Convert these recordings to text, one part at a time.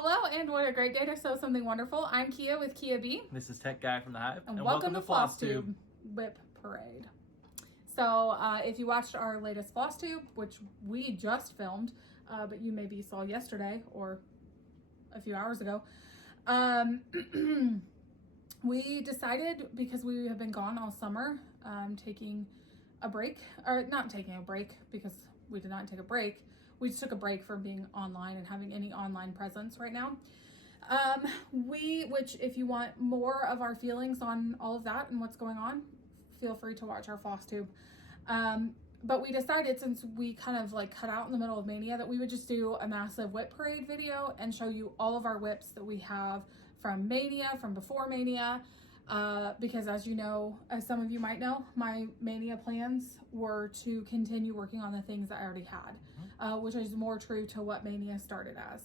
Hello, and what a great day to sew something wonderful. I'm Kia with Kia B. This is Tech Guy from the Hive. And welcome to Floss Tube WIP Parade. So if you watched our latest Floss Tube, which we just filmed, but you maybe saw yesterday or a few hours ago, we decided, because we have been gone all summer, taking a break, or not taking a break because we did not take a break. We just took a break from being online and having any online presence right now. Which if you want more of our feelings on all of that and what's going on, feel free to watch our Floss Tube. But we decided, since we kind of like cut out in the middle of Mania, that we would just do a massive WIP parade video and show you all of our WIPs that we have from Mania, from before Mania. Because as you know, as some of you might know, my Mania plans were to continue working on the things that I already had, which is more true to what Mania started as.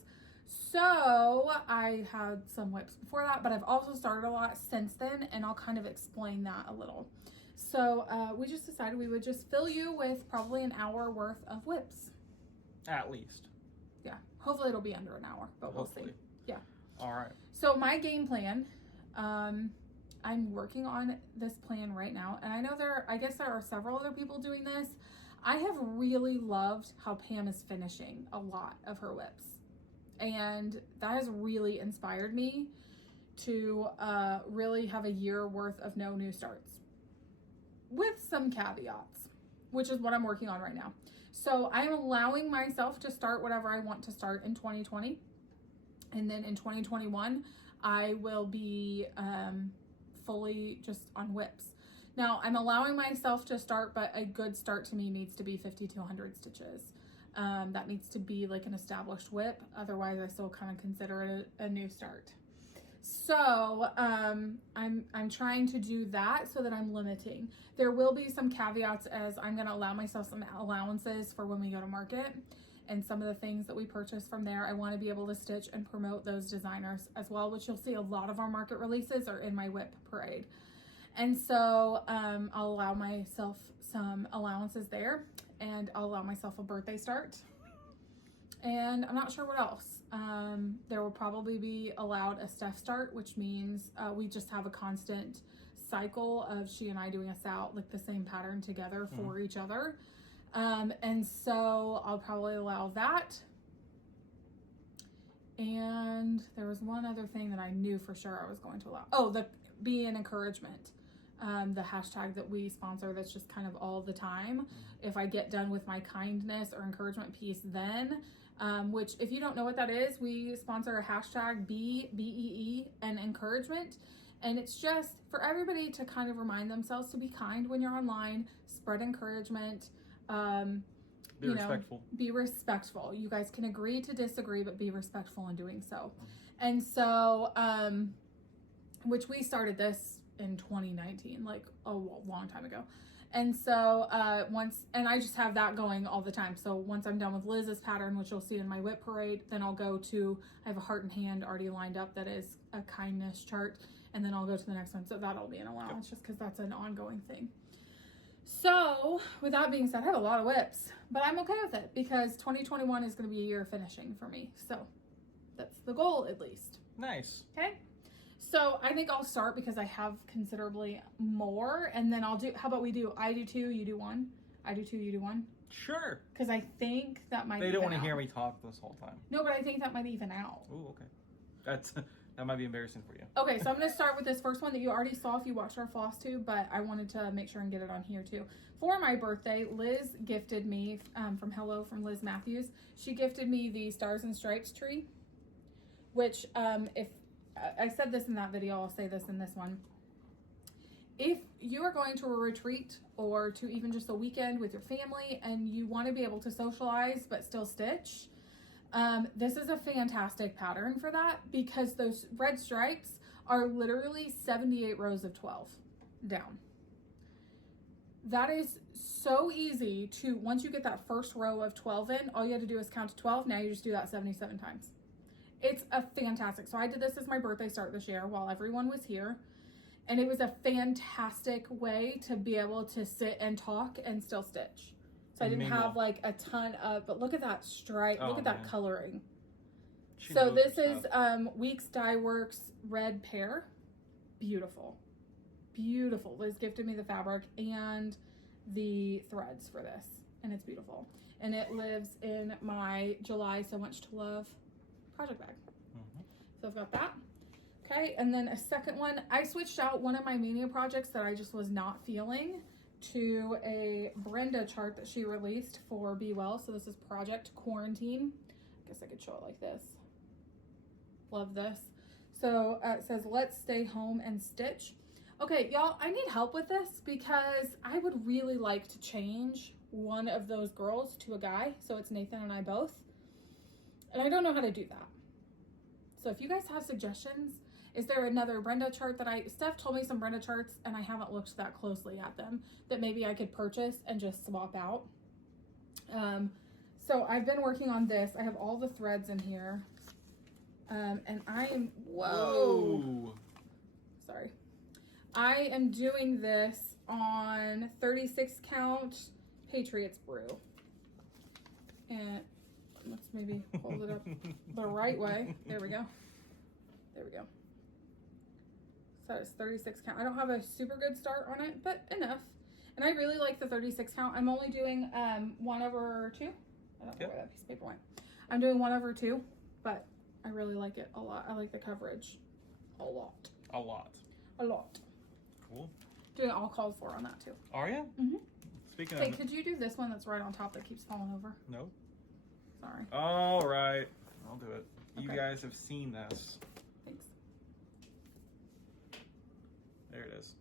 So I had some WIPs before that, but I've also started a lot since then, and I'll kind of explain that a little. So we just decided we would just fill you with probably an hour worth of WIPs. At least. Yeah, hopefully it'll be under an hour, but we'll see. Yeah. All right. So my game plan, I'm working on this plan right now, and I know I guess there are several other people doing this. I have really loved how Pam is finishing a lot of her WIPs, and that has really inspired me to really have a year worth of no new starts, with some caveats, which is what I'm working on right now. So I am allowing myself to start whatever I want to start in 2020, and then in 2021 I will be fully just on WIPs. Now I'm allowing myself to start, but a good start to me needs to be 50 to 100 stitches. That needs to be like an established WIP. Otherwise I still kind of consider it a new start. So I'm trying to do that so that I'm limiting. There will be some caveats, as I'm going to allow myself some allowances for when we go to market, and some of the things that we purchase from there. I want to be able to stitch and promote those designers as well, which you'll see a lot of our market releases are in my WIP parade. And so I'll allow myself some allowances there, and I'll allow myself a birthday start. And I'm not sure what else. There will probably be allowed a Steph start, which means we just have a constant cycle of she and I doing us out like the same pattern together for each other. And so I'll probably allow that. And there was one other thing that I knew for sure I was going to allow. Oh, be an encouragement. The hashtag that we sponsor, that's just kind of all the time. If I get done with my kindness or encouragement piece, then, which if you don't know what that is, we sponsor a hashtag BEE and encouragement. And it's just for everybody to kind of remind themselves to be kind when you're online, spread encouragement, Be respectful. Be respectful. You guys can agree to disagree, but be respectful in doing so. And so, which we started this in 2019, like a long time ago. And so and I just have that going all the time. So once I'm done with Liz's pattern, which you'll see in my WIP parade, then I'll go to, I have a heart and hand already lined up that is a kindness chart, and then I'll go to the next one. So that'll be an allowance, just because that's an ongoing thing. So with that being said, I have a lot of WIPs, but I'm okay with it because 2021 is going to be a year of finishing for me. So that's the goal, at least. Nice. Okay. So I think I'll start because I have considerably more, and then I'll do, how about we do, I do two, you do one. I do two, you do one. Sure. Because I think that might They don't want to hear me talk this whole time. No, but I think that might even out. Oh, okay. That might be embarrassing for you. Okay, so I'm going to start with this first one that you already saw if you watched our Floss Tube, but I wanted to make sure and get it on here too. For my birthday, Liz gifted me, from Liz Matthews, she gifted me the Stars and Stripes tree, which if I said this in that video, I'll say this in this one. If you are going to a retreat or to even just a weekend with your family and you want to be able to socialize but still stitch, this is a fantastic pattern for that, because those red stripes are literally 78 rows of 12 down. That is so easy to, once you get that first row of 12 in, all you have to do is count to 12. Now you just do that 77 times. It's a fantastic. So I did this as my birthday start this year while everyone was here. And it was a fantastic way to be able to sit and talk and still stitch. So I didn't have like a ton of, but look at that stripe. Look at that coloring. So this is Weeks Dye Works Red Pear. Beautiful. Beautiful. Liz gifted me the fabric and the threads for this, and it's beautiful. And it lives in my July So Much to Love project bag. So I've got that. Okay, and then a second one. I switched out one of my mania projects that I just was not feeling to a Brenda chart that she released for Be Well. So this is Project Quarantine. I guess I could show it like this. Love this. So it says, let's stay home and stitch. Okay, y'all, I need help with this because I would really like to change one of those girls to a guy. So it's Nathan and I both. And I don't know how to do that. So if you guys have suggestions, is there another Brenda chart that Steph told me some Brenda charts and I haven't looked that closely at them that maybe I could purchase and just swap out. So I've been working on this. I have all the threads in here. And I am, whoa. Sorry. I am doing this on 36 count Patriots Brew. And let's maybe hold it up the right way. There we go. There we go. So it's 36 count. I don't have a super good start on it, but enough. And I really like the 36 count. I'm only doing 1/2. I don't know where that piece of paper went. I'm doing 1/2, but I really like it a lot. I like the coverage a lot. A lot. A lot. Cool. Doing all called for on that too. Are you? Mm-hmm. Speaking Hey, of, could you do this one that's right on top that keeps falling over? no. Sorry. All right, I'll do it. You Okay. guys have seen this. Thanks. There it is.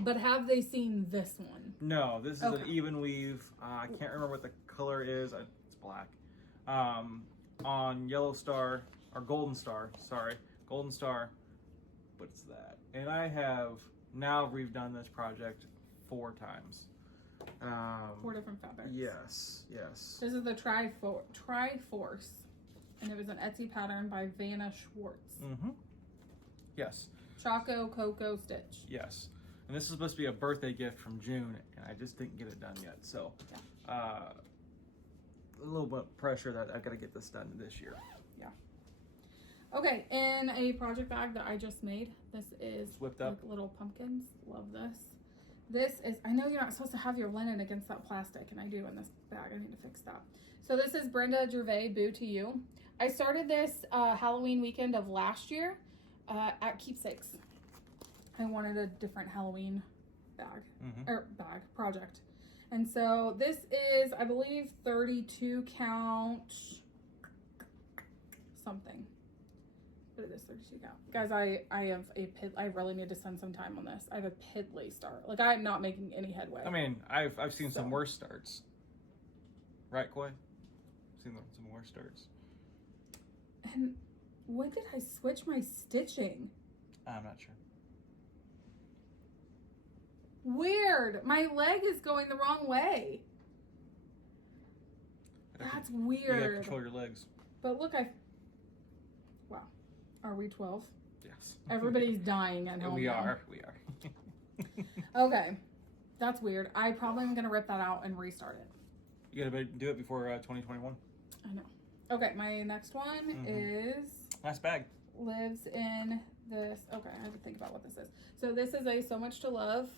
But have they seen this one? No, this is an Okay. even weave. I can't remember what the color is. It's black. On Yellow Star, or Golden Star, sorry. Golden Star. But it's that. And I have now redone this project 4 times. 4 different fabrics. Yes, yes. This is the Triforce. And it was an Etsy pattern by Vanna Schwartz. Mm-hmm. Yes. Choco Cocoa Stitch. Yes. And this is supposed to be a birthday gift from June, and I just didn't get it done yet. So, a little bit of pressure that I got to get this done this year. Yeah. Okay, in a project bag that I just made, this is Whipped up. like little pumpkins. Love this. This is, I know you're not supposed to have your linen against that plastic, and I do in this bag. I need to fix that. So this is Brenda Gervais, Boo to You. I started this Halloween weekend of last year at Keepsakes. I wanted a different Halloween project. And so this is, I believe, 32 count something. What is this, 32 count? Guys, I really need to spend some time on this. I have a piddly start. Like, I'm not making any headway. I mean, I've seen some worse starts. Right, Coy? I've seen some worse starts. And when did I switch my stitching? I'm not sure. Weird. My leg is going the wrong way. That's weird. You gotta control your legs. But look, wow. Are we 12? Yes. Everybody's dying at home. We now. are. Okay. That's weird. I probably am going to rip that out and restart it. You gotta do it before 2021. I know. Okay, my next one is... Nice bag. Lives in this... Okay, I have to think about what this is. So this is a So Much to Love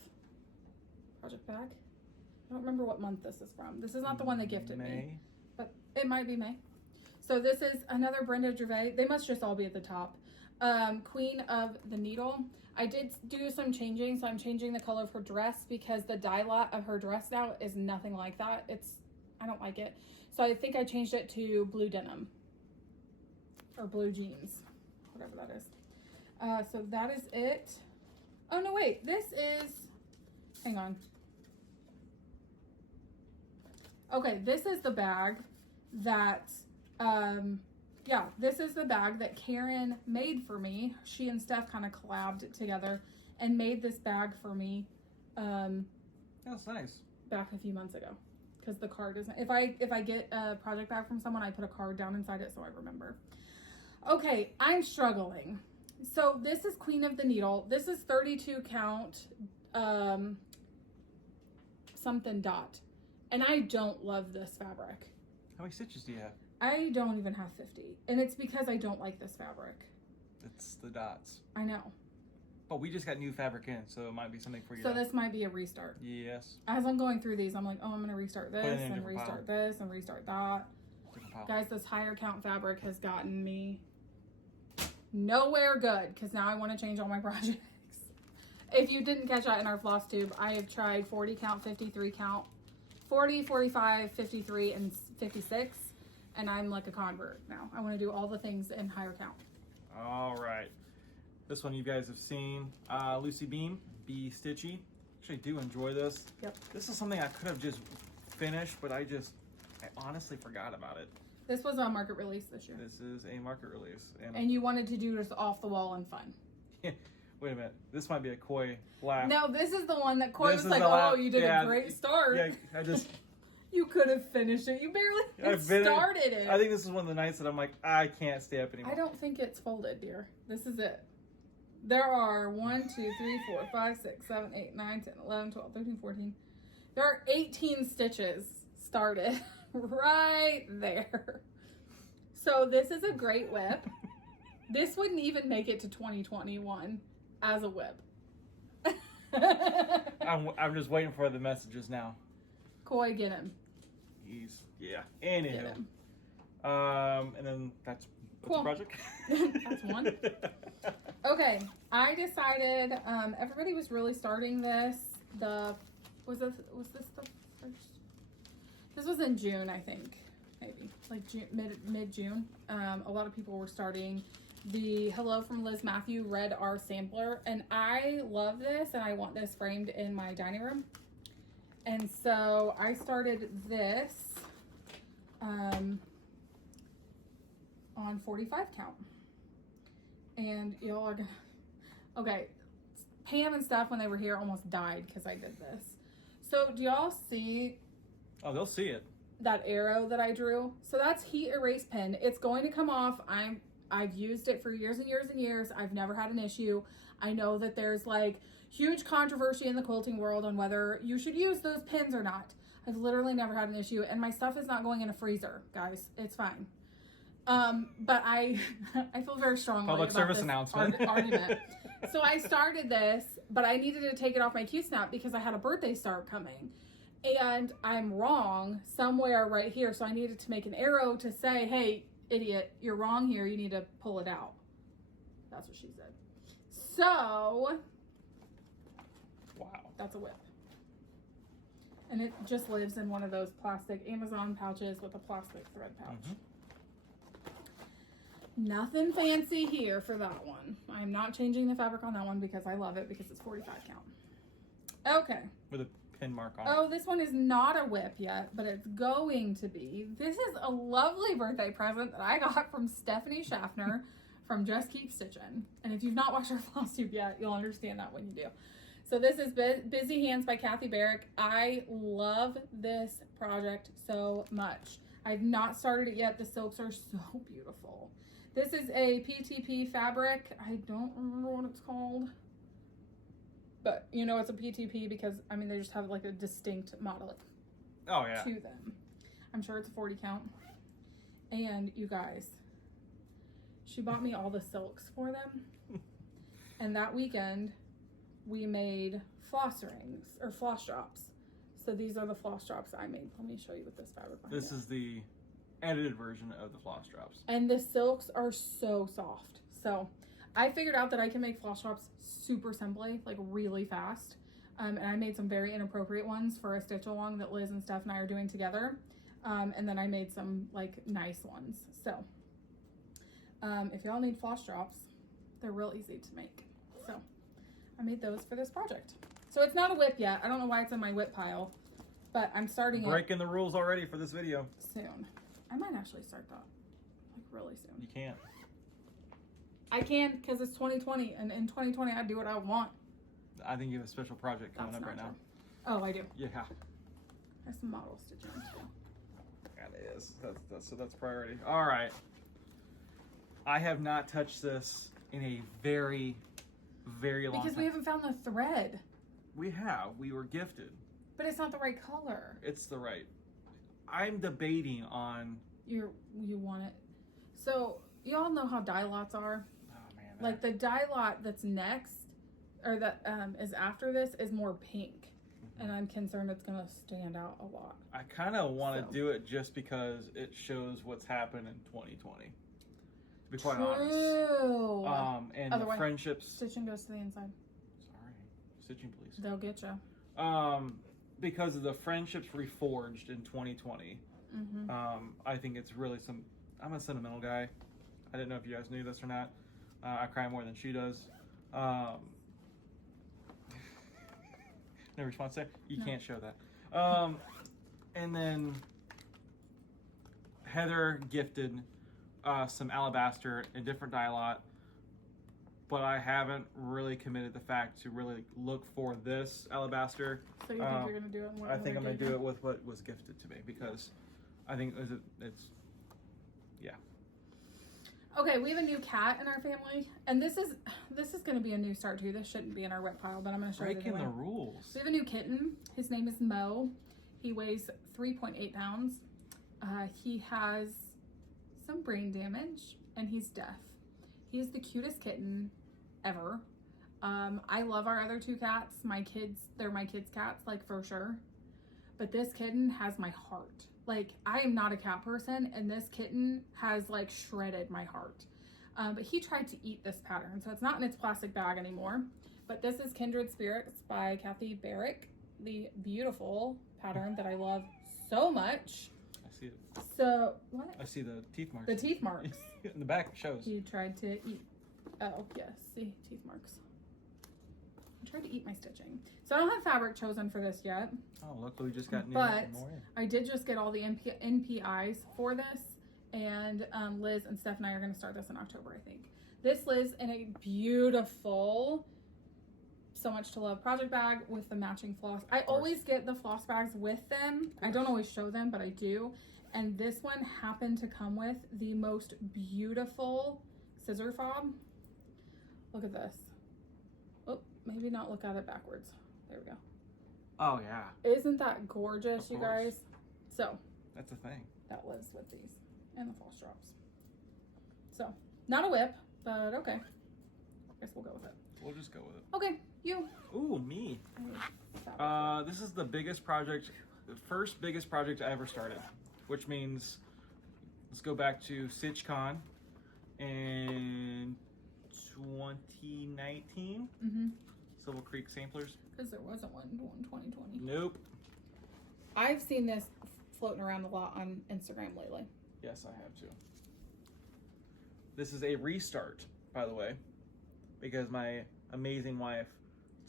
project bag. I don't remember what month this is from. This is not the one they gifted me. But it might be May. So this is another Brenda Gervais. They must just all be at the top. Queen of the Needle. I did do some changing, so I'm changing the color of her dress because the dye lot of her dress now is nothing like that. I don't like it. So I think I changed it to blue denim. Or blue jeans. Whatever that is. So that is it. Oh, no, wait. This is... Hang on. Okay, this is the bag that... this is the bag that Karen made for me. She and Steph kind of collabed together and made this bag for me. That's nice. Back a few months ago. Because the card isn't... If I get a project bag from someone, I put a card down inside it so I remember. Okay, I'm struggling. So this is Queen of the Needle. This is 32 count something dot. And I don't love this fabric. How many stitches do you have? I don't even have 50. And it's because I don't like this fabric. It's the dots. I know. But we just got new fabric in, so it might be something for you. So this might be a restart. Yes. As I'm going through these, I'm like, oh, I'm going to restart Put it this in a and different restart pile. this and restart that. Different pile. Guys, this higher count fabric has gotten me nowhere good because now I want to change all my projects. If you didn't catch that in our floss tube, I have tried 40 count, 53 count, 40, 45, 53, and 56. And I'm like a convert now. I want to do all the things in higher count. All right. This one you guys have seen. Lucy Beam, Be Stitchy. Actually do enjoy this. Yep. This is something I could have just finished, but I honestly forgot about it. This was a market release this year. This is a market release. And you wanted to do just off the wall and fun. Wait a minute. This might be a Koi laugh. No, this is the one that Coy This was is like, the laugh. oh, you did Yeah, a great start. Yeah, I just... You could have finished it. You barely started it. I think this is one of the nights that I'm like, I can't stay up anymore. I don't think it's folded, dear. This is it. There are 1, 2, 3, 4, 5, 6, 7, 8, 9, 10, 11, 12, 13, 14. There are 18 stitches started right there. So this is a great WIP. This wouldn't even make it to 2021 as a WIP. I'm just waiting for the messages now. Coy, get him. Yeah. Get Anywho. him. And then that's Cool. the project. That's one. Okay, I decided everybody was really starting this. Was this the first? This was in June, I think, maybe like June, mid June. A lot of people were starting the Hello from Liz Matthew Red R sampler, and I love this, and I want this framed in my dining room. And so I started this on 45 count. And y'all are gonna, okay, Pam and Steph, when they were here, almost died because I did this. So do y'all see Oh, they'll see it. that arrow that I drew? So that's heat erase pen. It's going to come off. I've used it for years and years and years. I've never had an issue. I know that there's like huge controversy in the quilting world on whether you should use those pins or not. I've literally never had an issue, and my stuff is not going in a freezer, guys. It's fine. But I feel very strongly Public about service this announcement. argument. So I started this, but I needed to take it off my Q-snap because I had a birthday start coming. And I'm wrong somewhere right here, so I needed to make an arrow to say, hey, idiot, you're wrong here, you need to pull it out. That's what she said. So, Wow. that's a WIP. And it just lives in one of those plastic Amazon pouches with a plastic thread pouch. Mm-hmm. Nothing fancy here for that one. I'm not changing the fabric on that one because I love it because it's 45 count. Okay. With a pin mark on it. Oh, this one is not a WIP yet, but it's going to be. This is a lovely birthday present that I got from Stephanie Schaffner from Just Keep Stitching. And if you've not watched our floss tube yet, you'll understand that when you do. So this is Busy Hands by Kathy Barrick. I love this project so much. I've not started it yet. The silks are so beautiful. This is a PTP fabric. I don't remember what it's called. But you know it's a PTP because, I mean, they just have like a distinct model Oh, yeah. to them. I'm sure it's a 40 count. And you guys, she bought me all the silks for them. And that weekend, we made floss rings, or floss drops. So these are the floss drops I made. Let me show you what this fabric is. This is the edited version of the floss drops. And the silks are so soft. So I figured out that I can make floss drops super simply, like really fast. And I made some very inappropriate ones for a stitch along that Liz and Steph and I are doing together. And then I made some like nice ones. So if y'all need floss drops, they're real easy to make. So I made those for this project. So it's not a WIP yet. I don't know why it's in my WIP pile, but I'm starting Breaking the rules already for this video. it soon. I might actually start that like really soon. You can't. I can because it's 2020, and in 2020 I do what I want. I think you have a special project coming That's up not right now. true. Oh, I do. Yeah. There's some model stitching too. That is. That's priority. All right. I have not touched this in a very, very long Because time. we haven't found the thread, We have. We were gifted. but it's not the right color. It's the right. I'm debating on. You want it. So y'all know how dye lots are. Oh man. Like the dye lot that's next, or that is after this, is more pink, and I'm concerned it's gonna stand out a lot. I kind of want to do it just because it shows what's happened in 2020. To be quite honest. And Other the way. friendships. Stitching goes to the inside. Sorry, stitching, please. They'll get you. Because of the friendships reforged in 2020. I think it's really I'm a sentimental guy. I didn't know if you guys knew this or not. I cry more than she does. No response there? You can't show that. And then Heather gifted some alabaster in different dye lot, but I haven't really committed the fact to really look for this alabaster. So you think you're gonna do it? In what I think I'm gonna gave do you? it with what was gifted to me because I think it's yeah. Okay, we have a new cat in our family, and this is going to be a new start too. This shouldn't be in our WIP pile, but I'm going to show you Breaking anyway. the rules. We have a new kitten. His name is Mo. He weighs 3.8 pounds. He has some brain damage, and he's deaf. He is the cutest kitten ever. I love our other two cats. They're my kids' cats, like for sure. But this kitten has my heart. Like, I am not a cat person, and this kitten has like shredded my heart. But he tried to eat this pattern, so it's not in its plastic bag anymore. But this is Kindred Spirits by Kathy Barrick, the beautiful pattern that I love so much. I see it. So, what? I see the teeth marks. The teeth marks. In the back shows. He tried to eat. Oh, yes. See, teeth marks. He tried to eat my stitching. So I don't have fabric chosen for this yet. Oh, look, we just got new But more in. I did just get all the NPIs for this. And Liz and Steph and I are going to start this in October, I think. This Liz in a beautiful So Much to Love project bag with the matching floss. I always get the floss bags with them. I don't always show them, but I do. And this one happened to come with the most beautiful scissor fob. Look at this. Oh, maybe not look at it backwards. There we go. Oh yeah. Isn't that gorgeous, you guys? So that's the thing. that lives with these and the false drops. So not a whip, but okay. I guess we'll go with it. We'll just go with it. Okay, you. Ooh, me. This is the biggest project, the first biggest project I ever started, which means let's go back to StitchCon in 2019. Silver Creek samplers. Because there wasn't one in 2020. Nope. I've seen this floating around a lot on Instagram lately. Yes, I have too. This is a restart, by the way, because my amazing wife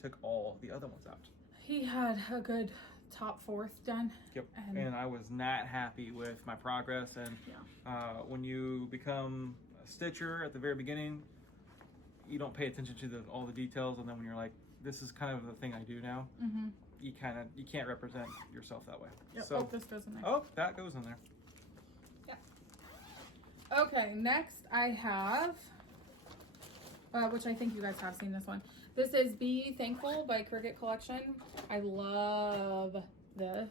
took all the other ones out. He had a good top fourth done. Yep. And I was not happy with my progress. And when you become a stitcher at the very beginning, you don't pay attention to all the details. And then when you're like, this is kind of the thing I do now, you can't represent yourself that way. Yep. So, oh, this goes in there. Oh, that goes in there. Yeah. Okay, next I have, which I think you guys have seen this one. This is Be Thankful by Cricket Collection. I love this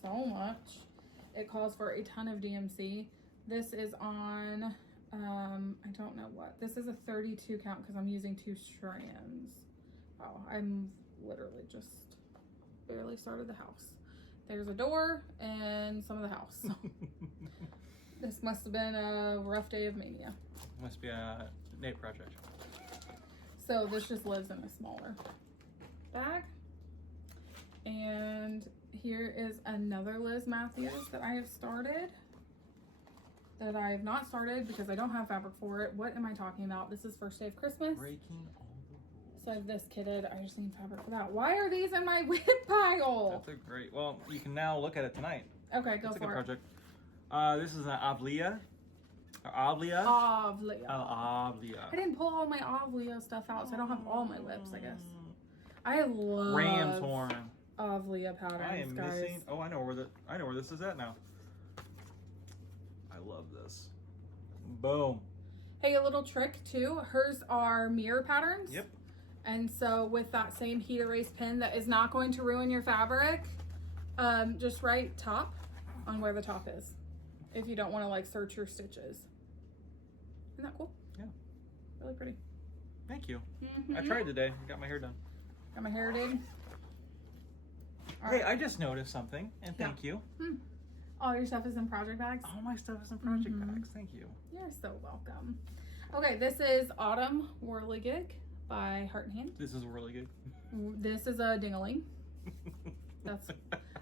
so much. It calls for a ton of DMC. This is on, I don't know what. This is a 32 count because I'm using 2 strands. Wow, I'm literally just barely started the house. There's a door and some of the house. This must have been a rough day of mania. Must be a Nate project. So this just lives in a smaller bag. And here is another Liz Matthews that I have started. That I have not started because I don't have fabric for it. What am I talking about? This is First Day of Christmas. Breaking all the rules. So I have this kitted. I just need fabric for that. Why are these in my WIP pile? That's a great, well, you can now look at it tonight. Okay, go That's a good for it. project. This is an Avlia. Avlia? Avlia. Avlia. I didn't pull all my Avlia stuff out, so I don't have all my WIPs, I guess. I love Ram's horn. Avlia patterns, I am guys. missing. Oh, I know where this is at now. I love this. Boom. Hey, a little trick too. Hers are mirror patterns. Yep. And so with that same heat erase pen that is not going to ruin your fabric, just write top on where the top is. If you don't want to like search your stitches. Isn't that cool? Yeah. Really pretty. Thank you. Mm-hmm. I tried today. Got my hair done. Got my hair did. Hey, I just noticed something, and thank you. All your stuff is in project bags? All my stuff is in project bags. Thank you. You're so welcome. Okay, this is Autumn Whirligig by Heart and Hand. This is really good. This is a dingling. That's.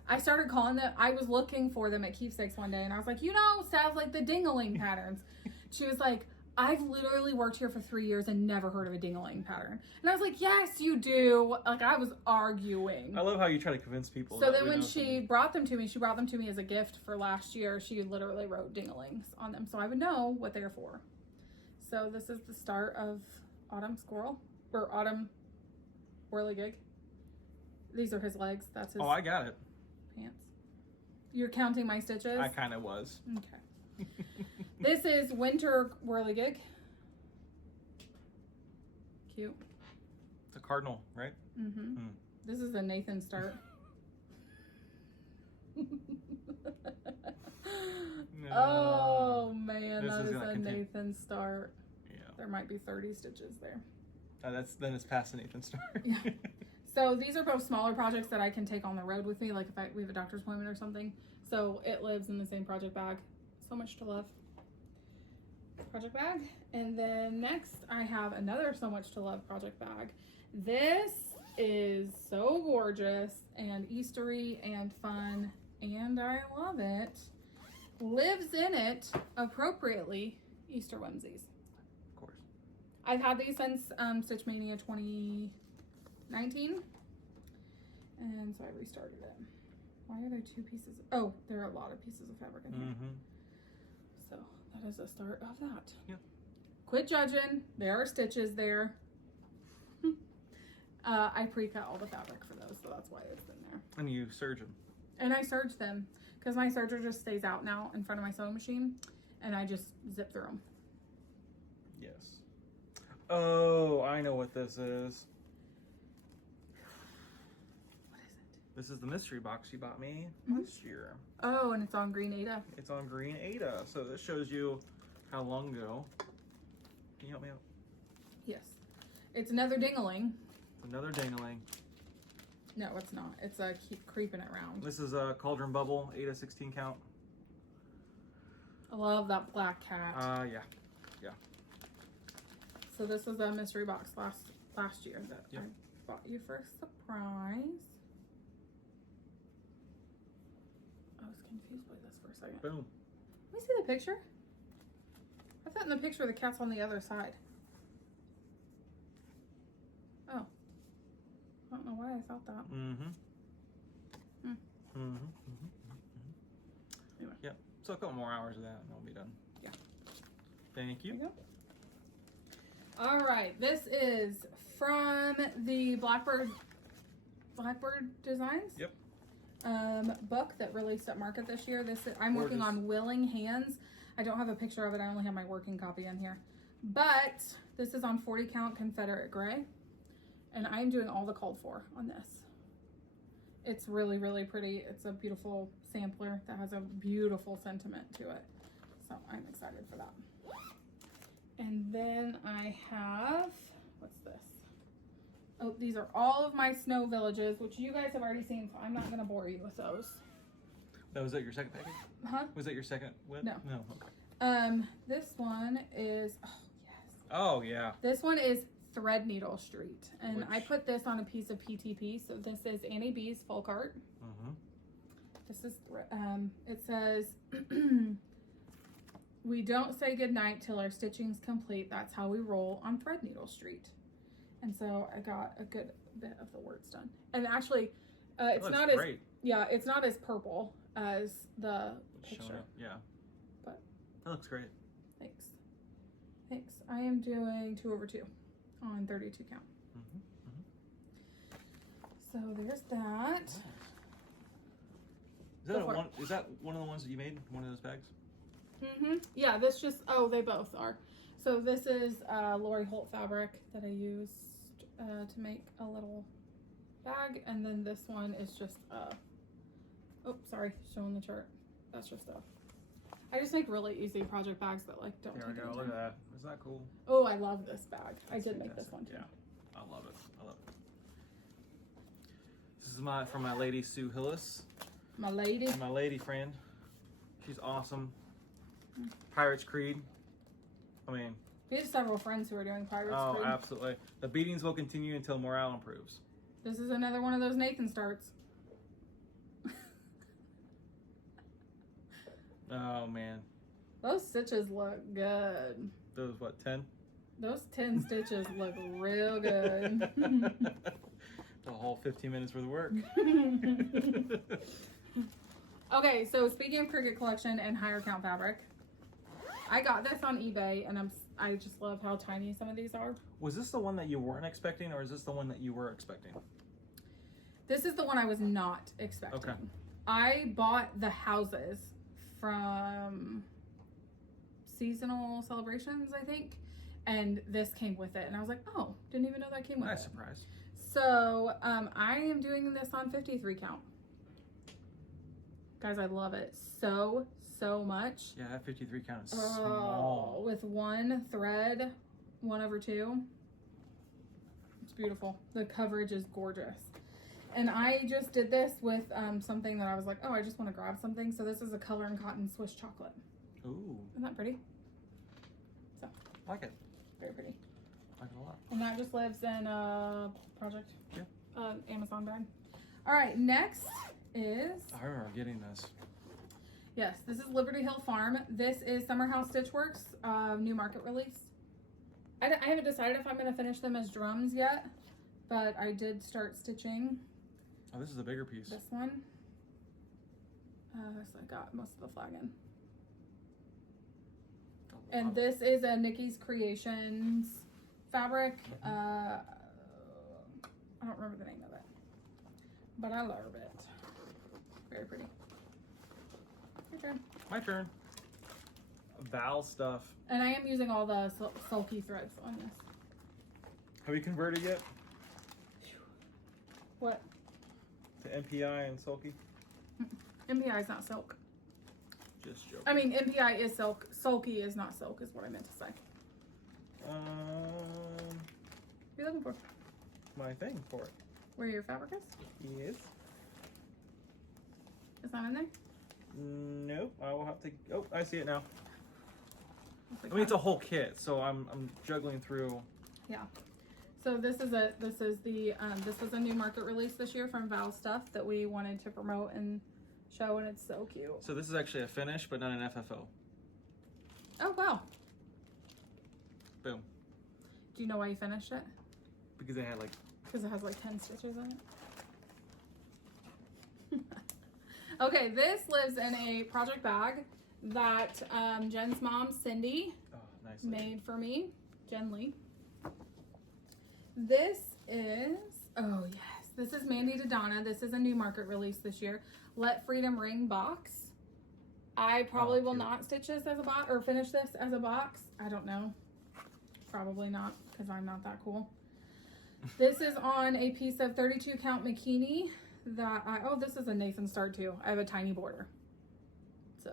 I started calling them. I was looking for them at Keepsakes one day, and I was like, you know, Stav, like the dingling patterns. She was like, I've literally worked here for 3 years and never heard of a dingling pattern. And I was like, yes, you do. Like, I was arguing. I love how you try to convince people. So then when she brought them to me as a gift for last year. She literally wrote dinglings on them, so I would know what they're for. So this is the start of Autumn Squirrel, or Autumn Whirligig. These are his legs. That's his I got it. pants. You're counting my stitches? I kind of was. Okay. This is Winter Whirligig. Cute. It's a cardinal, right? Mm-hmm. This is a Nathan start. No. Oh man, This that is is gonna a continue. Nathan start. Yeah. There might be 30 stitches there. Then it's past the Nathan Star. Yeah. So these are both smaller projects that I can take on the road with me, like if we have a doctor's appointment or something. So it lives in the same project bag. So much to love. Project bag. And then next I have another So Much to Love project bag. This is so gorgeous and Eastery and fun, and I love it. Lives in it appropriately Easter whimsies. Of course. I've had these since Stitch Mania 2019, and so I restarted it. Why are there two pieces? Oh, there are a lot of pieces of fabric in here. So that is the start of that. Yep. Quit judging. There are stitches there. I pre-cut all the fabric for those, so that's why it's in there. And you serge them. And I serge them because my serger just stays out now in front of my sewing machine, and I just zip through them. Yes. Oh, I know what this is. What is it? This is the mystery box you bought me last year. Oh, and it's on Green Ada. It's on Green Ada, so this shows you how long ago. Can you help me out? Yes. It's another dingling. Another dangling. No, it's not. It's keep creeping it around. This is a Cauldron Bubble, 8 to 16 count. I love that black cat. Yeah. So this was a mystery box last year that I bought you for a surprise. I was confused by this for a second. Boom. Let me see the picture. I thought in the picture the cat's on the other side. Oh. I don't know why I thought that. Anyway. Yep. So a couple more hours of that and I'll be done. Yeah. Thank you. There you go. All right, this is from the Blackbird Designs. Yep. Book that released at market this year. I'm working on Willing Hands. I don't have a picture of it. I only have my working copy in here. But this is on 40 count Confederate gray, and I'm doing all the called for on this. It's really, really pretty. It's a beautiful sampler that has a beautiful sentiment to it. So I'm excited for that. And then I have, what's this? Oh, these are all of my snow villages, which you guys have already seen, so I'm not gonna bore you with those. That was that your second package? Huh? Was that your second whip? No. No. Okay. This one is, oh yes. Oh yeah. This one is Threadneedle Street, and I put this on a piece of PTP. So this is Annie B's Folk Art. This is, it says, we don't say goodnight till our stitching's complete. That's how we roll on Threadneedle Street. And so I got a good bit of the words done. And actually, it's not great. it's not as purple as the picture. Yeah. But that looks great. Thanks. I am doing 2 over 2 on 32 count. So there's that. Is that one of the ones that you made? One of those bags? Yeah, this just, they both are. So this is Lori Holt fabric that I used to make a little bag, and then this one is just, oh, sorry, showing the chart. That's just stuff. I just make really easy project bags that like don't There take we go. any Look time. at that. Isn't that cool? Oh, I love this bag. I That's did make this fantastic. one too. Yeah, I love it. I love it. This is from my lady Sue Hillis, My lady. my lady friend. She's awesome. Pirates Creed. I mean, We have several friends who are doing Pirates oh, Creed. absolutely. The beatings will continue until morale improves. This is another one of those Nathan starts. Oh man, Those stitches look good. those what 10? Those 10 stitches look real good. The whole 15 minutes worth of work. Okay, so speaking of Cricut collection and higher count fabric, I got this on eBay and I just love how tiny some of these are. Was this the one that you weren't expecting, or is this the one that you were expecting? This is the one I was not expecting. Okay. I bought the houses from seasonal celebrations, I think, and this came with it. And I was like, oh, didn't even know that came with Nice it. surprise. So I am doing this on 53 count. Guys, I love it so much. Yeah, that 53 count is Oh, small. with one thread, 1/2. It's beautiful. The coverage is gorgeous. And I just did this with something that I was like, oh, I just want to grab something. So this is a Color and Cotton Swiss chocolate. Ooh, Isn't that pretty? So, like it. very pretty. Like it a lot. And that just lives in a project. Yeah. Amazon bag. All right, next is, I remember getting this. yes, this is Liberty Hill Farm. This is Summer House Stitchworks new market release. I haven't decided if I'm going to finish them as drums yet, but I did start stitching Oh, this is a bigger piece. this one. So I got most of the flagging. And this is a Nikki's Creations fabric. I don't remember the name of it, but I love it. Very pretty. Your turn. My turn. Val stuff. And I am using all the sulky threads on this. Have you converted yet What? to MPI and Sulky? MPI is not silk. Just joking. I mean, MPI is silk. Sulky is not silk, is what I meant to say. Um, What are you looking for? my thing for it. Where your fabric is? Yes. It's not in there? Nope. I will have to. Oh, I see it now. Looks I like mean, it's that. a whole kit, so I'm juggling through. Yeah. So this is this was a new market release this year from Val Stuff that we wanted to promote and show, and it's so cute. So this is actually a finish, but not an FFO. Oh wow. Boom. Do you know why you finished it? Because they had like. Because it has like 10 stitches in it. Okay, this lives in a project bag that Jen's mom, Cindy, Oh, nice. made for me. Jen Lee. This is, oh yes, this is Mandy to Donna. This is a new market release this year. Let Freedom Ring box. I probably will cute. not stitch this as a box or finish this as a box. I don't know. Probably not, because I'm not that cool. This is on a piece of 32 count bikini that oh, this is a Nathan Star too. I have a tiny border. So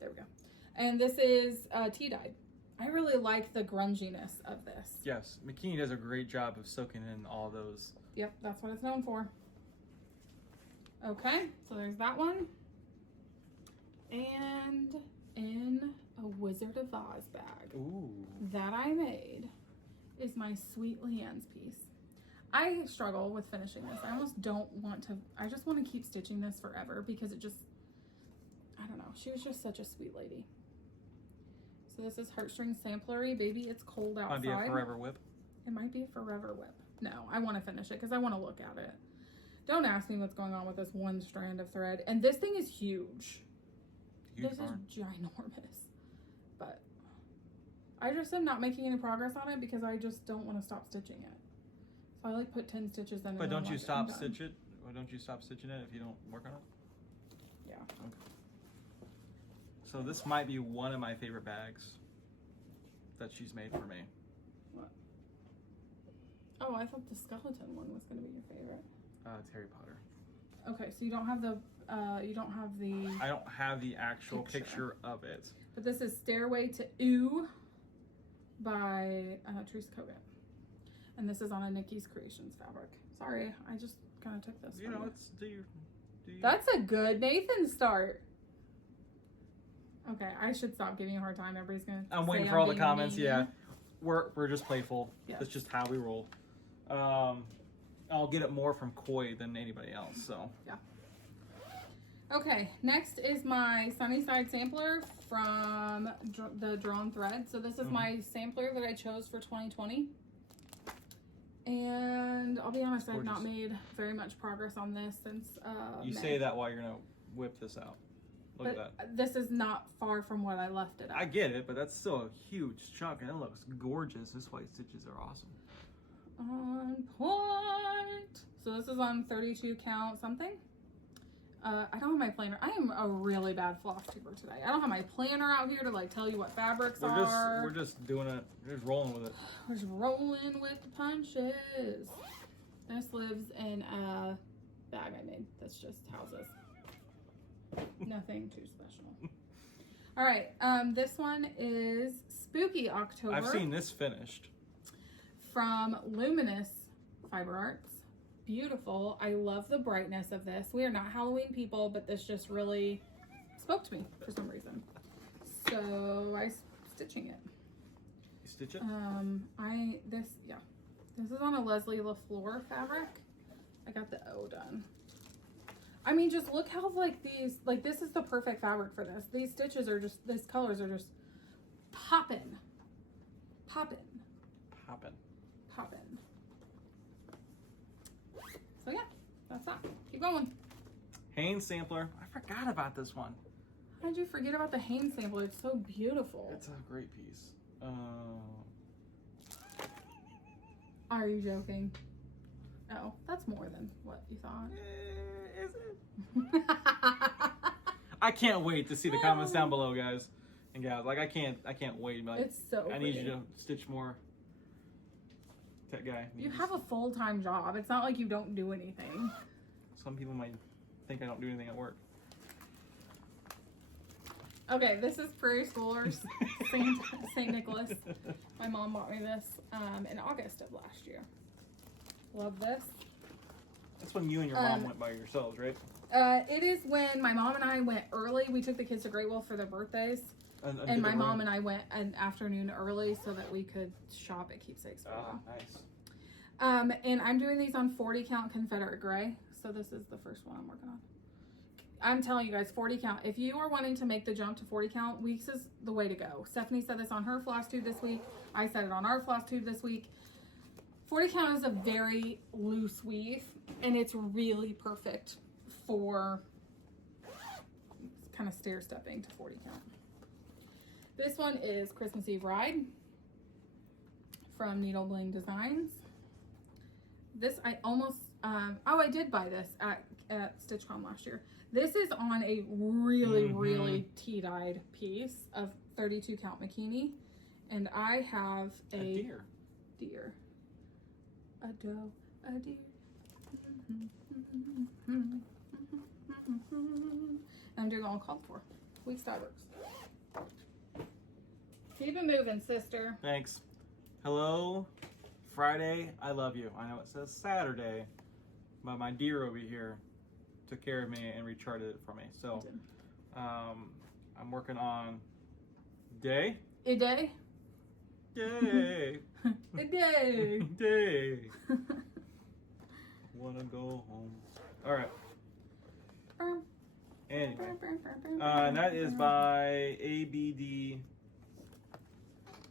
there we go. And this is tea dyed. I really like the grunginess of this. Yes, McKinney does a great job of soaking in all those. Yep, that's what it's known for. Okay, so there's that one. And in a Wizard of Oz bag Ooh. that I made is my Sweet Leanne's piece. I struggle with finishing this. I almost don't want to, I just want to keep stitching this forever because it just, I don't know. She was just such a sweet lady. So this is Heartstring Samplery. Baby, it's cold outside. Might be a forever whip. It might be a forever whip. No, I want to finish it because I want to look at it. Don't ask me what's going on with this one strand of thread. And this thing is huge. Huge This barn. is ginormous. But I just am not making any progress on it because I just don't want to stop stitching it. So I like put 10 stitches in. But and don't I'm you like, stop I'm done. stitch it? Or don't you stop stitching it if you don't work on it? Yeah. Okay. So this might be one of my favorite bags that she's made for me. What? Oh, I thought the skeleton one was going to be your favorite. It's Harry Potter. Okay, so you don't have the I don't have the actual picture of it. But this is Stairway to Ew by Teresa Kogut. And this is on a Nikki's Creations fabric. Sorry, I just kind of took this. You know, it's do you. That's a good Nathan start. Okay, I should stop giving you a hard time. Everybody's gonna. I'm waiting for all the comments. Mean. Yeah, we're just playful. Yes. That's just how we roll. I'll get it more from Koi than anybody else. So yeah. Okay, next is my Sunnyside sampler from the Drawn Thread. So this is my sampler that I chose for 2020. And I'll be honest, I've not made very much progress on this since You May. say that while you're gonna whip this out. Look at that. This is not far from what I left it at. I get it, but that's still a huge chunk and it looks gorgeous. This white stitches are awesome. On point. So this is on 32 count something. I don't have my planner. I am a really bad floss tuber today. I don't have my planner out here to like tell you what fabrics are. We're just doing it. We're just rolling with it. We're just rolling with the punches. This lives in a bag I made. That's just houses. Nothing too special. All right. This one is Spooky October. I've seen this finished. From Luminous Fiber Arts. Beautiful. I love the brightness of this. We are not Halloween people, but this just really spoke to me for some reason. So I'm stitching it. You stitch it? This is on a Leslie LaFleur fabric. I got the O done. I mean, just look how this is the perfect fabric for this. These stitches are just, these colors are just popping. Popping. Popping. Popping. So yeah, that's that. Keep going. Hanes sampler. I forgot about this one. How did you forget about the Hanes sampler? It's so beautiful. It's a great piece. Are you joking? Oh, that's more than what you thought. Is it? I can't wait to see the comments down below, guys and gals. Like I can't wait. Like, it's so. I need you to stitch more. That guy. You have a full-time job. It's not like you don't do anything. Some people might think I don't do anything at work. Okay, this is Prairie Schoolers, St. Nicholas. My mom bought me this in August of last year. Love this. That's when you and your mom went by yourselves, right? It is when my mom and I went early. We took the kids to Great Wolf for their birthdays. And my mom and I went an afternoon early so that we could shop at Keepsakes for them. Nice. And I'm doing these on 40 count Confederate gray. So this is the first one I'm working on. I'm telling you guys, 40 count. If you are wanting to make the jump to 40 count, weeks is the way to go. Stephanie said this on her floss tube this week. I said it on our floss tube this week. 40 count is a very loose weave, and it's really perfect for kind of stair stepping to 40 count. This one is Christmas Eve Ride from Needle Bling Designs. This I almost, I did buy this at StitchCon last year. This is on a really tea-dyed piece of 32 count Makini. And I have a deer. A doe, a deer. I'm doing all called for. Week Starbucks. Keep it moving, sister. Thanks. Hello, Friday. I love you. I know it says Saturday, but my deer over here took care of me and recharted it for me. So, I'm working on day. A day. Day. A day. Day. Wanna go home. All right. Anyway, and that is by ABD.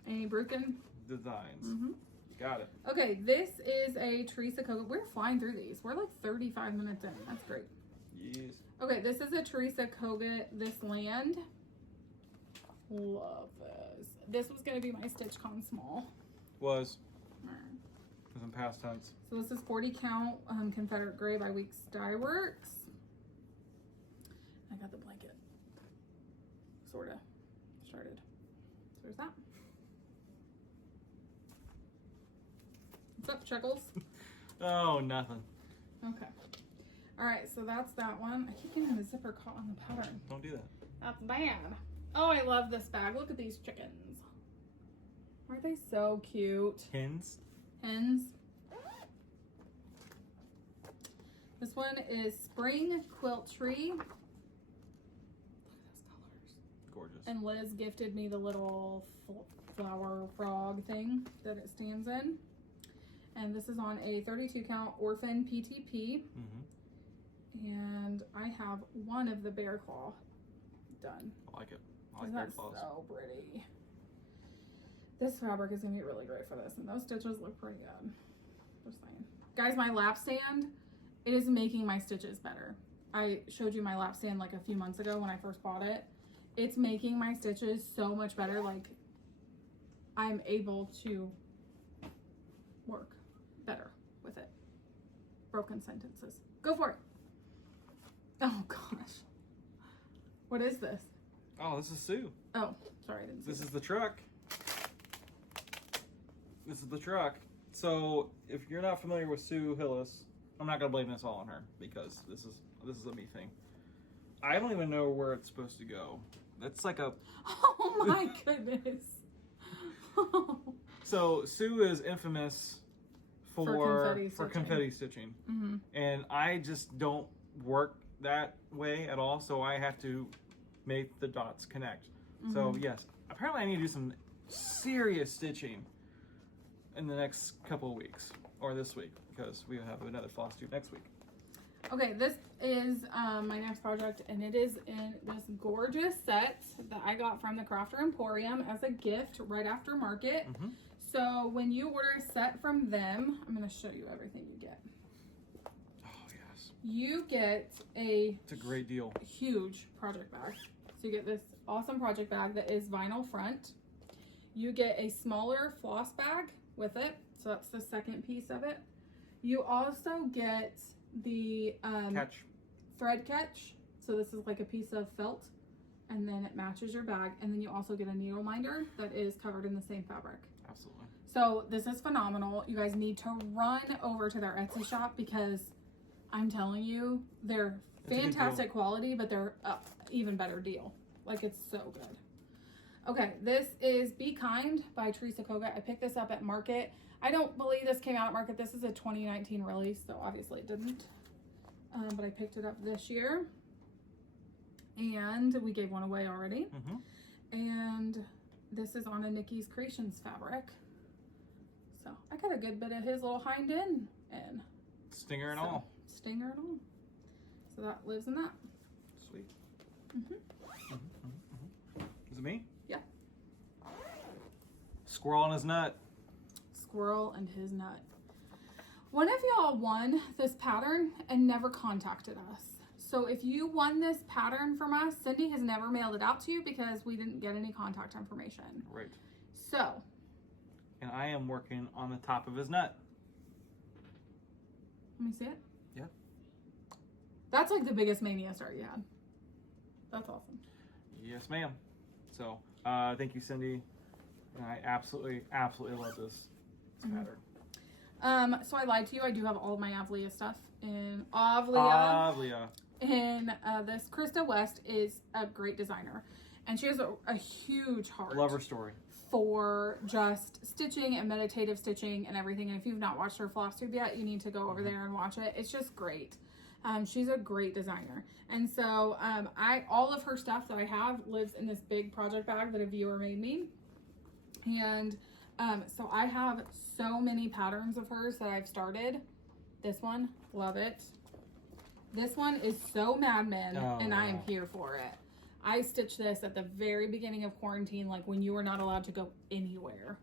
Any Bruken Designs. Got it. Okay, this is a Teresa Kogut. We're flying through these. We're like 35 minutes in. That's great. Yes. Okay, this is a Teresa Kogut, This Land. Love this. This was going to be my StitchCon small. Was in past tense. So this is 40 count Confederate Gray by Weeks Dye Works. I got the blanket sort of started. So there's that. What's up, Chuckles? Oh, nothing. Okay. All right, so that's that one. I keep getting the zipper caught on the pattern. Don't do that. That's bad. Oh, I love this bag. Look at these chickens. Aren't they so cute? Hens. Hens. This one is Spring Quilt Tree. Look at those colors. Gorgeous. And Liz gifted me the little flower frog thing that it stands in. And this is on a 32 count Orphan PTP. And I have one of the bear claw done. I like it. I like Isn't bear that claws. so pretty? This fabric is gonna be really great for this, and those stitches look pretty good. Just saying. Guys, my lap stand, it is making my stitches better. I showed you my lap stand like a few months ago when I first bought it. It's making my stitches so much better. Like, I'm able to work better with it. Broken sentences. Go for it. Oh gosh. What is this? Oh, this is Sue. Oh, sorry, I didn't see This is the truck. This is the truck. So if you're not familiar with Sue Hillis, I'm not gonna blame this all on her because this is a me thing. I don't even know where it's supposed to go. That's like a. Oh my goodness. So Sue is infamous for confetti stitching, and I just don't work that way at all. So I have to make the dots connect. So yes, apparently I need to do some serious stitching in the next couple of weeks or this week because we have another floss tube next week. Okay, this is my next project, and it is in this gorgeous set that I got from the Crafter Emporium as a gift right after market. So when you order a set from them, I'm going to show you everything you get. Oh yes, You get it's a great deal. Huge project bag. So you get this awesome project bag that is vinyl front. You get a smaller floss bag with it, so that's the second piece of it. You also get the thread catch. So this is like a piece of felt, and then it matches your bag. And then you also get a needle minder that is covered in the same fabric. Absolutely. So this is phenomenal. You guys need to run over to their Etsy shop because I'm telling you, they're fantastic quality, but they're even better deal. Like, it's so good. Okay, this is Be Kind by Teresa Koga. I picked this up at Market. I don't believe this came out at Market. This is a 2019 release, so obviously it didn't. But I picked it up this year. And we gave one away already. And this is on a Nikki's Creations fabric. So I got a good bit of his little hind end in. Stinger and all. Stinger and all. So that lives in that. Sweet. Is it me? Yeah. Squirrel and his nut. Squirrel and his nut. One of y'all won this pattern and never contacted us. So if you won this pattern from us, Cindy has never mailed it out to you because we didn't get any contact information. Right. So. And I am working on the top of his nut. Let me see it. Yeah. That's like the biggest mania start you had. That's awesome. Yes, ma'am. So, thank you, Cindy. And I absolutely love this pattern. So I lied to you. I do have all of my Avlia stuff in Avlia. And this Krista West is a great designer, and she has a huge heart. Love her story. For just stitching and meditative stitching and everything. And if you've not watched her floss tube yet, you need to go over there and watch it. It's just great. She's a great designer. And so all of her stuff that I have lives in this big project bag that a viewer made me. And so I have so many patterns of hers that I've started. This one, love it. This one is so Mad Men, and I am here for it. I stitched this at the very beginning of quarantine, like when you were not allowed to go anywhere.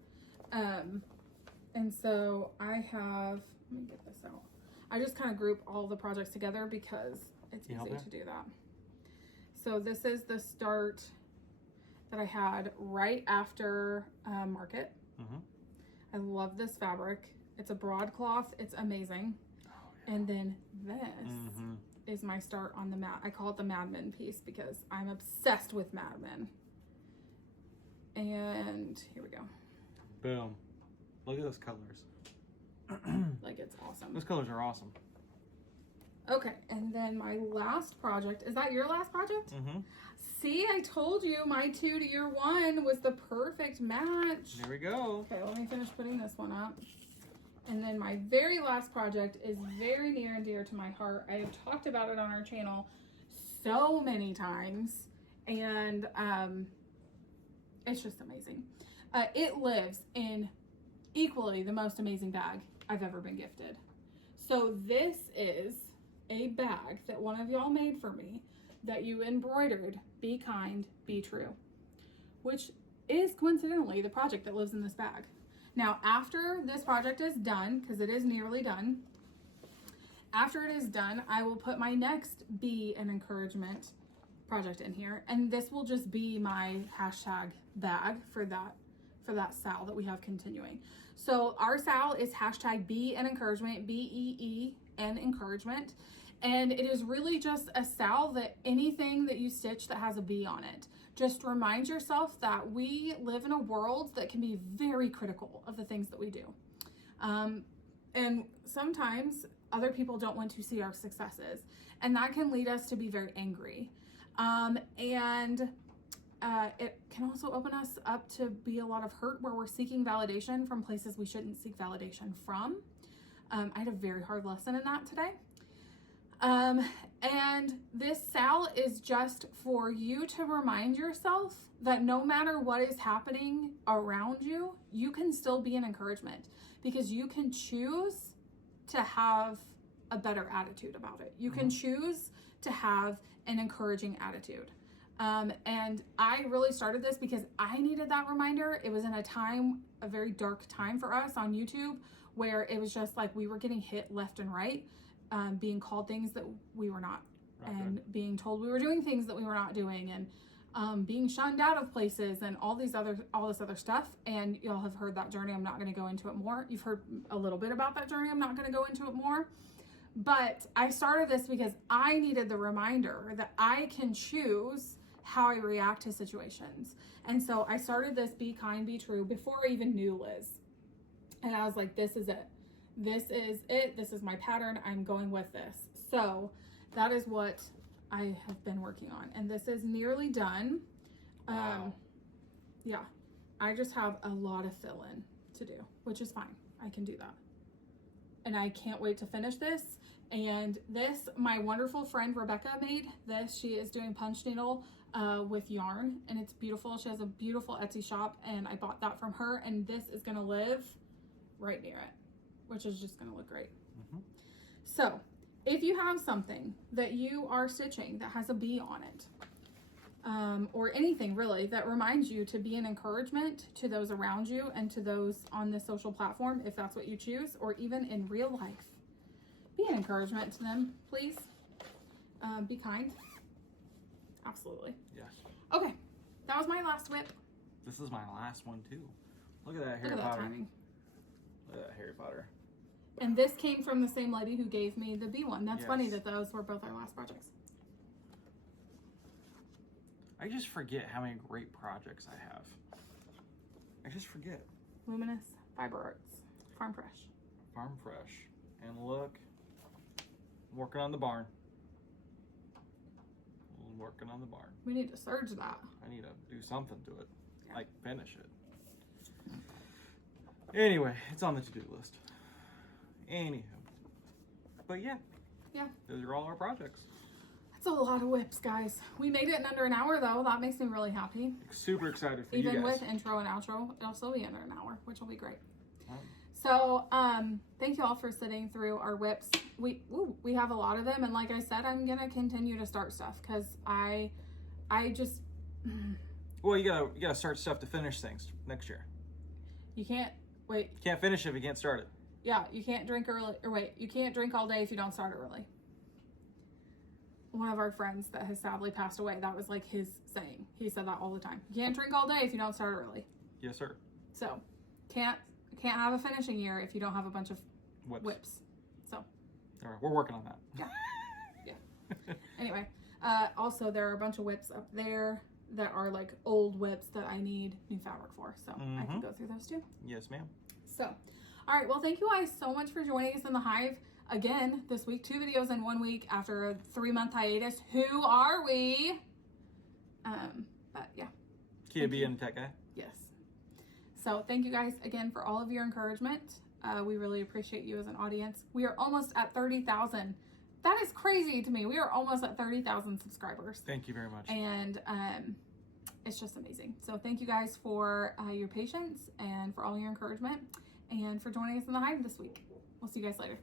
And so I have, let me get this out. I just kind of group all the projects together because it's easy to do that. So this is the start that I had right after market. I love this fabric. It's a broadcloth. It's amazing. And then this is my start on the I call it the Mad Men piece because I'm obsessed with Mad Men. And here we go. Boom. Look at those colors. Like, it's awesome. Those colors are awesome. Okay, and then my last project, is that your last project? Mm-hmm. See, I told you my 2 to your 1 was the perfect match. There we go. Okay, let me finish putting this one up. And then my very last project is very near and dear to my heart. I have talked about it on our channel so many times, and it's just amazing. It lives in equally the most amazing bag I've ever been gifted. So this is a bag that one of y'all made for me that you embroidered, Be Kind, Be True, which is coincidentally the project that lives in this bag. Now, after this project is done, because it is nearly done, after it is done, I will put my next Be an Encouragement project in here, and this will just be my hashtag bag for that SAL that we have continuing. So our SAL is hashtag Be an Encouragement, BEEN encouragement, and it is really just a SAL that anything that you stitch that has a bee on it. Just remind yourself that we live in a world that can be very critical of the things that we do. And sometimes other people don't want to see our successes, and that can lead us to be very angry. It can also open us up to be a lot of hurt where we're seeking validation from places we shouldn't seek validation from. I had a very hard lesson in that today. And this SAL is just for you to remind yourself that no matter what is happening around you, you can still be an encouragement, because you can choose to have a better attitude about it. You can choose to have an encouraging attitude. And I really started this because I needed that reminder. It was in a very dark time for us on YouTube, where it was just like we were getting hit left and right. Being called things that we were not, and being told we were doing things that we were not doing, and being shunned out of places, and all this other stuff. And y'all have heard that journey. I'm not going to go into it more. You've heard a little bit about that journey. I'm not going to go into it more. But I started this because I needed the reminder that I can choose how I react to situations. And so I started this Be Kind, Be True before I even knew Liz. And I was like, this is it. This is it. This is my pattern. I'm going with this. So that is what I have been working on. And this is nearly done. Wow. Yeah, I just have a lot of fill in to do, which is fine. I can do that. And I can't wait to finish this. And this, my wonderful friend Rebecca made this. She is doing punch needle with yarn, and it's beautiful. She has a beautiful Etsy shop, and I bought that from her. And this is going to live right near it, which is just going to look great. So if you have something that you are stitching that has a bee on it, or anything really that reminds you to be an encouragement to those around you and to those on this social platform, if that's what you choose, or even in real life, be an encouragement to them, please. Be kind. Absolutely. Yes. Okay, that was my last WIP. This is my last one too. Look at that Harry Look at that Potter. timing. Look at that Harry Potter. And this came from the same lady who gave me the bee one. That's Yes. funny that those were both our last projects. I just forget how many great projects I have. I just forget. Luminous Fiber Arts, Farm Fresh. Farm Fresh. And look, I'm working on the barn. I'm working on the barn. We need to surge that. I need to do something to it. Yeah. Like finish it. Anyway, it's on the to-do list. Anywho. But yeah. Yeah. Those are all our projects. That's a lot of WIPs, guys. We made it in under an hour, though. That makes me really happy. Super excited for Even you guys. with intro and outro, it'll still be under an hour, which will be great. Um, So, thank you all for sitting through our WIPs. We have a lot of them, and like I said, I'm gonna continue to start stuff because I just Well, you gotta start stuff to finish things next year. you can't wait. You can't finish it if you can't start it. Yeah, you can't drink early, or wait, you can't drink all day if you don't start early. One of our friends that has sadly passed away, that was like his saying. He said that all the time. You can't drink all day if you don't start early. Yes, sir. So, can't have a finishing year if you don't have a bunch of WIPs. So, All right, we're working on that. Yeah. Anyway, also there are a bunch of WIPs up there that are like old WIPs that I need new fabric for. So I can go through those too. Yes, ma'am. So, all right. Well, thank you guys so much for joining us in the Hive. again this week. 2 videos in 1 week after a 3-month hiatus. Who are we? But yeah. Kia being tech guy. Yes. So thank you guys again for all of your encouragement. We really appreciate you as an audience. We are almost at 30,000. That is crazy to me. We are almost at 30,000 subscribers. Thank you very much. And it's just amazing. So thank you guys for your patience and for all your encouragement and for joining us in the Hive this week. We'll see you guys later.